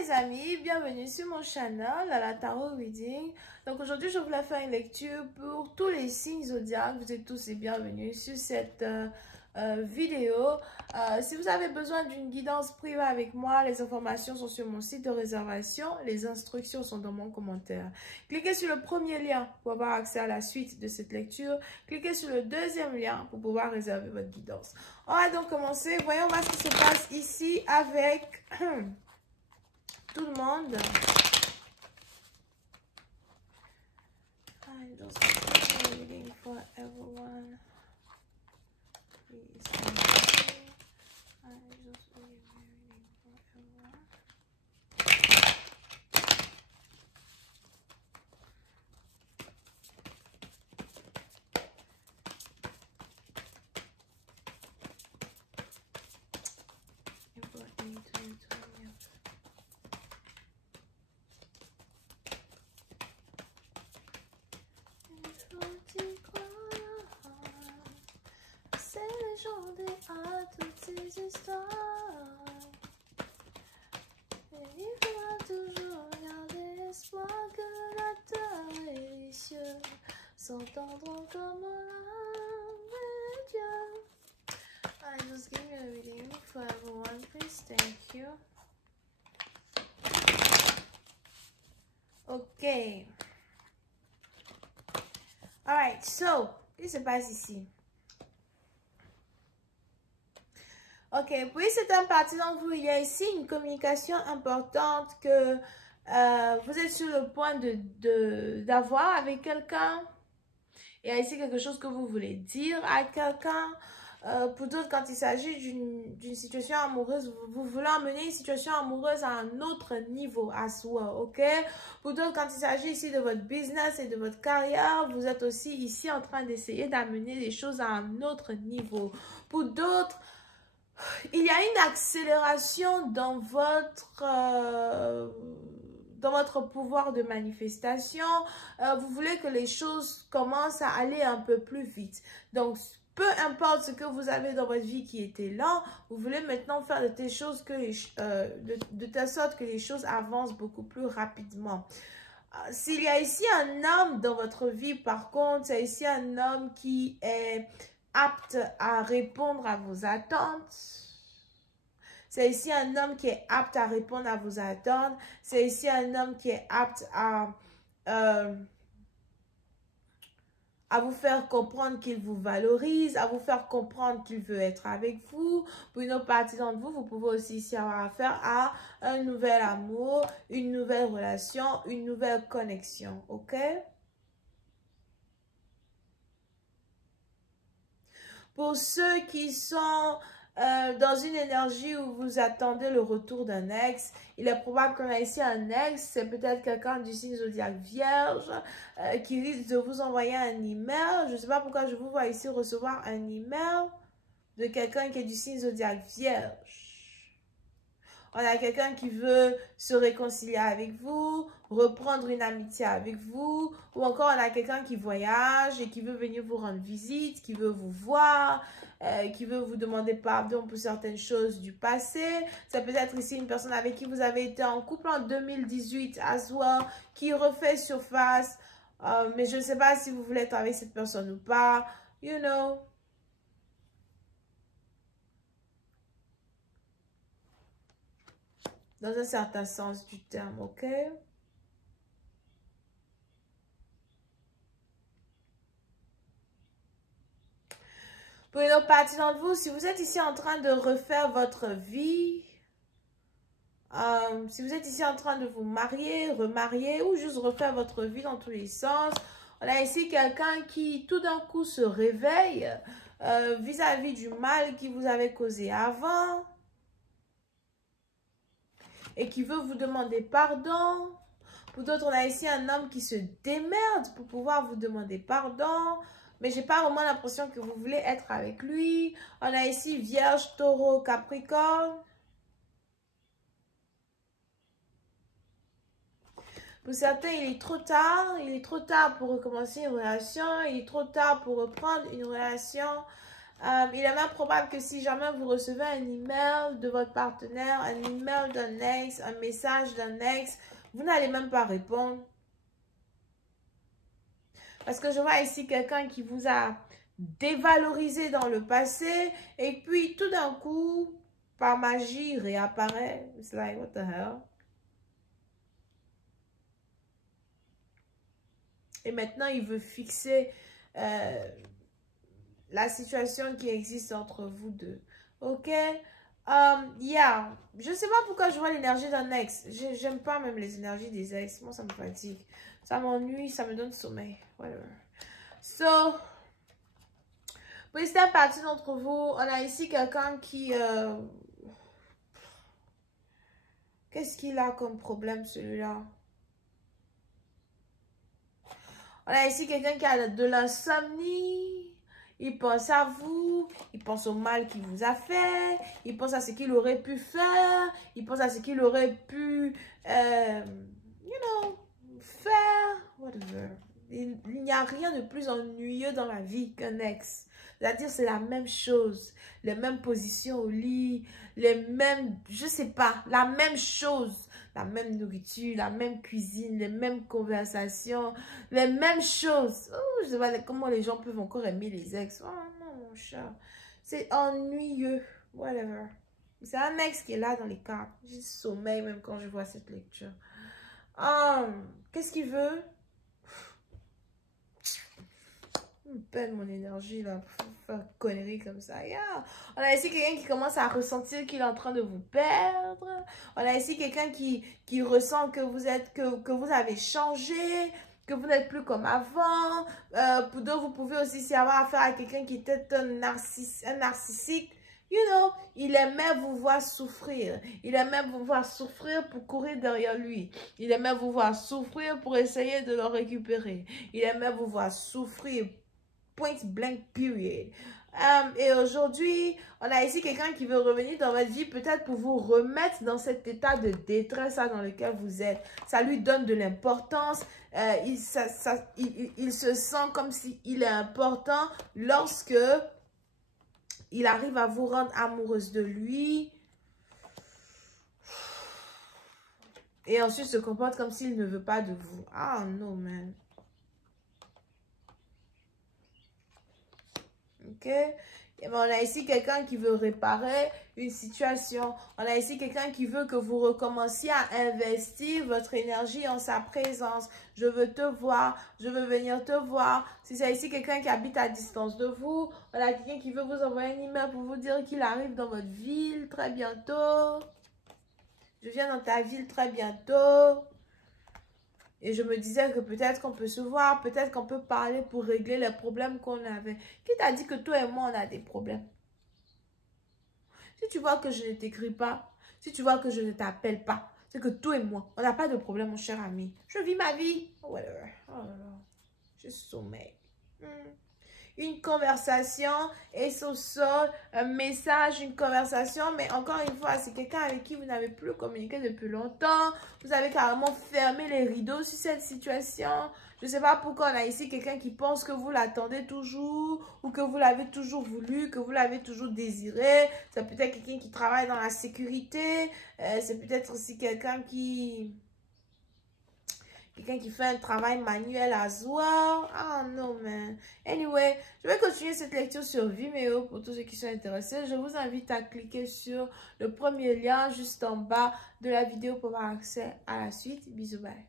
les amis, bienvenue sur mon channel à la Tarot Reading. Donc aujourd'hui je voulais faire une lecture pour tous les signes zodiaques. Vous êtes tous les bienvenus sur cette vidéo. Si vous avez besoin d'une guidance privée avec moi, les informations sont sur mon site de réservation. Les instructions sont dans mon commentaire. Cliquez sur le premier lien pour avoir accès à la suite de cette lecture. Cliquez sur le deuxième lien pour pouvoir réserver votre guidance. On va donc commencer. Voyons voir ce qui se passe ici avec tout le monde. I just reading for everyone. Please. I just reading for everyone. C'est légendaire à toutes ces histoires. Et il faudra toujours garder espoir que la terre et les cieux s'entendront comme l'âme et Dieu. I just give you a reading for everyone, please, thank you. Okay. Alright, so, qu'est-ce qui se passe ici? Ok, puis c'est un parti d'entre vous. Il y a ici une communication importante que vous êtes sur le point d'avoir avec quelqu'un. Il y a ici quelque chose que vous voulez dire à quelqu'un. Pour d'autres, quand il s'agit d'une situation amoureuse, vous voulez emmener une situation amoureuse à un autre niveau, à soi, ok? Pour d'autres, quand il s'agit ici de votre business et de votre carrière, vous êtes aussi ici en train d'essayer d'amener les choses à un autre niveau. Pour d'autres, il y a une accélération dans votre pouvoir de manifestation. Vous voulez que les choses commencent à aller un peu plus vite. Donc, peu importe ce que vous avez dans votre vie qui était lent, vous voulez maintenant faire de telles choses que de telle sorte que les choses avancent beaucoup plus rapidement. S'il y a ici un homme dans votre vie, par contre, c'est ici un homme qui est apte à répondre à vos attentes. C'est ici un homme qui est apte à répondre à vos attentes. C'est ici un homme qui est apte à vous faire comprendre qu'il vous valorise, à vous faire comprendre qu'il veut être avec vous. Pour une autre partie d'entre vous, vous pouvez aussi ici avoir affaire à un nouvel amour, une nouvelle relation, une nouvelle connexion, ok? Pour ceux qui sont dans une énergie où vous attendez le retour d'un ex, il est probable qu'on a ici un ex, c'est peut-être quelqu'un du signe zodiaque vierge qui risque de vous envoyer un email. Je ne sais pas pourquoi je vous vois ici recevoir un email de quelqu'un qui est du signe zodiaque vierge. On a quelqu'un qui veut se réconcilier avec vous, reprendre une amitié avec vous, ou encore on a quelqu'un qui voyage et qui veut venir vous rendre visite, qui veut vous voir, qui veut vous demander pardon pour certaines choses du passé. Ça peut être ici une personne avec qui vous avez été en couple en 2018 as well, qui refait surface, mais je ne sais pas si vous voulez être avec cette personne ou pas, you know. Dans un certain sens du terme, ok? Pour une autre partie d'entre vous, si vous êtes ici en train de refaire votre vie, si vous êtes ici en train de vous marier, remarier ou juste refaire votre vie dans tous les sens, on a ici quelqu'un qui tout d'un coup se réveille vis-à-vis du mal qui vous avait causé avant et qui veut vous demander pardon. Pour d'autres, on a ici un homme qui se démerde pour pouvoir vous demander pardon. Mais j'ai pas vraiment l'impression que vous voulez être avec lui. On a ici Vierge, Taureau, Capricorne. Pour certains, il est trop tard. Il est trop tard pour recommencer une relation. Il est trop tard pour reprendre une relation. Il est même probable que si jamais vous recevez un email de votre partenaire, un email d'un ex, un message d'un ex, vous n'allez même pas répondre. Parce que je vois ici quelqu'un qui vous a dévalorisé dans le passé et puis tout d'un coup, par magie, il réapparaît. It's like, what the hell? Et maintenant, il veut fixer la situation qui existe entre vous deux. Ok? Yeah. Je ne sais pas pourquoi je vois l'énergie d'un ex. J'aime pas même les énergies des ex. Moi, ça me fatigue. Ça m'ennuie, ça me donne sommeil. Whatever. So, pour certaines parties d'entre vous, on a ici quelqu'un qui... Qu'est-ce qu'il a comme problème, celui-là? On a ici quelqu'un qui a de l'insomnie. Il pense à vous. Il pense au mal qu'il vous a fait. Il pense à ce qu'il aurait pu faire. Il pense à ce qu'il aurait pu, faire. Whatever. Il n'y a rien de plus ennuyeux dans la vie qu'un ex. C'est-à-dire, c'est la même chose. Les mêmes positions au lit. Les mêmes, je sais pas, la même chose. La même nourriture, la même cuisine, les mêmes conversations, les mêmes choses. Oh, je sais pas comment les gens peuvent encore aimer les ex. Oh non, mon chat. C'est ennuyeux. Whatever. C'est un ex qui est là dans les cartes. J'ai sommeil même quand je vois cette lecture. Qu'est-ce qu'il veut? Je me peine mon énergie là pour faire conneries comme ça. Yeah. On a ici quelqu'un qui commence à ressentir qu'il est en train de vous perdre. On a ici quelqu'un qui ressent que vous êtes, que vous avez changé, que vous n'êtes plus comme avant. Pour d'autres, vous pouvez aussi avoir affaire à quelqu'un qui était un narcissique. You know, il aimait vous voir souffrir. Il aimait vous voir souffrir pour courir derrière lui. Il aimait vous voir souffrir pour essayer de le récupérer. Il aimait vous voir souffrir. Point blank period. Et aujourd'hui, on a ici quelqu'un qui veut revenir dans votre vie, peut-être pour vous remettre dans cet état de détresse là, dans lequel vous êtes. Ça lui donne de l'importance. Il se sent comme s'il est important lorsque il arrive à vous rendre amoureuse de lui. Et ensuite se comporte comme s'il ne veut pas de vous. Ah non, man. Ok? Et ben, on a ici quelqu'un qui veut réparer une situation. On a ici quelqu'un qui veut que vous recommenciez à investir votre énergie en sa présence. Je veux te voir. Je veux venir te voir. Si c'est ici quelqu'un qui habite à distance de vous, on a quelqu'un qui veut vous envoyer un email pour vous dire qu'il arrive dans votre ville très bientôt. Je viens dans ta ville très bientôt. Et je me disais que peut-être qu'on peut se voir, peut-être qu'on peut parler pour régler les problèmes qu'on avait. Qui t'a dit que toi et moi, on a des problèmes? Si tu vois que je ne t'écris pas, si tu vois que je ne t'appelle pas, c'est que toi et moi, on n'a pas de problème, mon cher ami. Je vis ma vie. Whatever. Oh là là. Je sommeille. Une conversation et sur sol, un message, une conversation, mais encore une fois, c'est quelqu'un avec qui vous n'avez plus communiqué depuis longtemps. Vous avez carrément fermé les rideaux sur cette situation. Je ne sais pas pourquoi on a ici quelqu'un qui pense que vous l'attendez toujours ou que vous l'avez toujours voulu, que vous l'avez toujours désiré. C'est peut-être quelqu'un qui travaille dans la sécurité. C'est peut-être aussi quelqu'un qui fait un travail manuel à soi. Ah non, man. Anyway, je vais continuer cette lecture sur Vimeo pour tous ceux qui sont intéressés. Je vous invite à cliquer sur le premier lien juste en bas de la vidéo pour avoir accès à la suite. Bisous, bye.